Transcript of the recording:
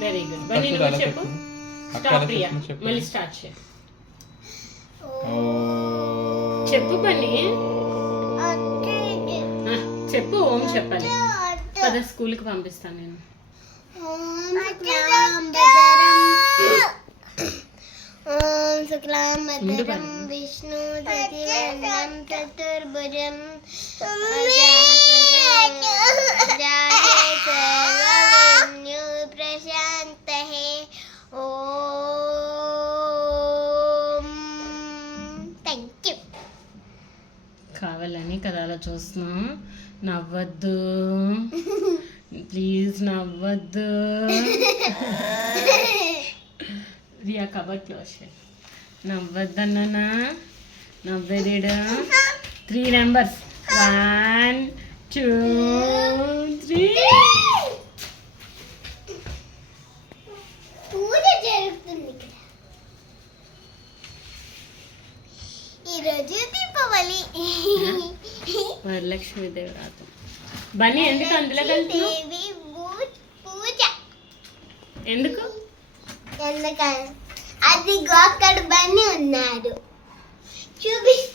Very good Bunny నువ్వు చెప్పు stop Priya మళ్ళీ స్టార్ట్ చేయి చెప్పు బన్నీ చెప్పు ఓం చెప్పాలి పద స్కూల్కి పంపిస్తాను నేను ఓం శుక్లాంబరధరం విష్ణు శశివర్ణం చతుర్భుజం ప్రశాంతహే ఓం థ్యాంక్ యూ. కావాలని కదా అలా చూస్తున్నాం నవ్వద్దు ప్లీజ్ నవ్వద్దు రియా కబర్ క్లోజ్ నవ్వద్దన్నా నవ్వేదేడు 3 నెంబర్స్ 1 2 3 పూజ జరుగుతుంది ఇక్కడ ఈరోజు దీపావళి వరలక్ష్మి దేవరాత్రి బన్నీ ఎందుకు అందులో కలిపి దేవి పూజ ఎందుకు ఎందుకని అది అక్కడ బన్నీ ఉన్నాడు చూపిస్తా.